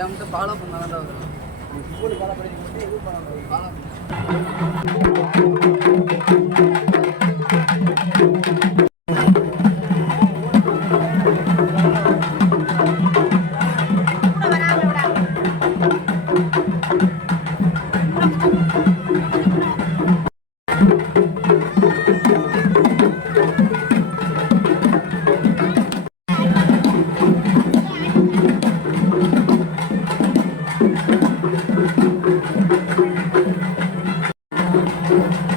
தெரியாமட்டு follow பண்ணாதான் வரும். Follow follow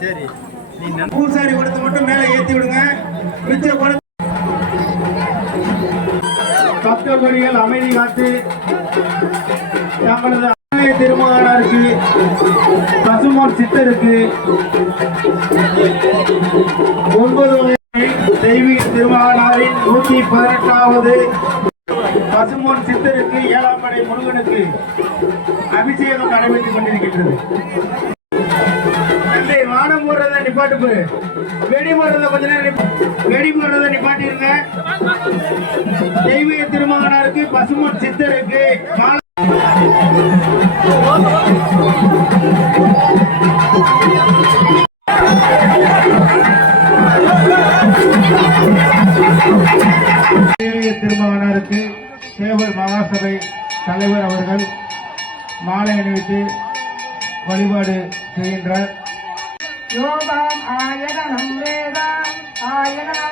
சரி. நீ பூசாரி கொடுத்து மட்டும் மேலே ஏத்தி விடுங்க. மிச்ச கொடுத்து பக்த அமைதி காத்து தங்களது ஆலய திருமகனாருக்கு பசுமான் சித்தருக்கு ஒன்பது வகை தெய்வீக திருமகனாரின் நூத்தி பதினெட்டாவது பசுமோன் சித்தருக்கு ஏழாம் படை முருகனுக்கு அபிஷேகம் நடைபெற்றுக் கொண்டிருக்கின்றது. நிப்பாட்டு வெடி போடுறத கொஞ்ச நேரம் வெடி போடுறத நிப்பாட்டிருங்க. தெய்வீக திருமகனாருக்கு பசுமன் சித்தருக்கு மாலை திருமகனாருக்கு தேவர் மகாசபை தலைவர் அவர்கள் மாலை அணிவித்து வழிபாடு செய்கின்றார். யோகம் ஆயதனம் வேத ஆயதனவா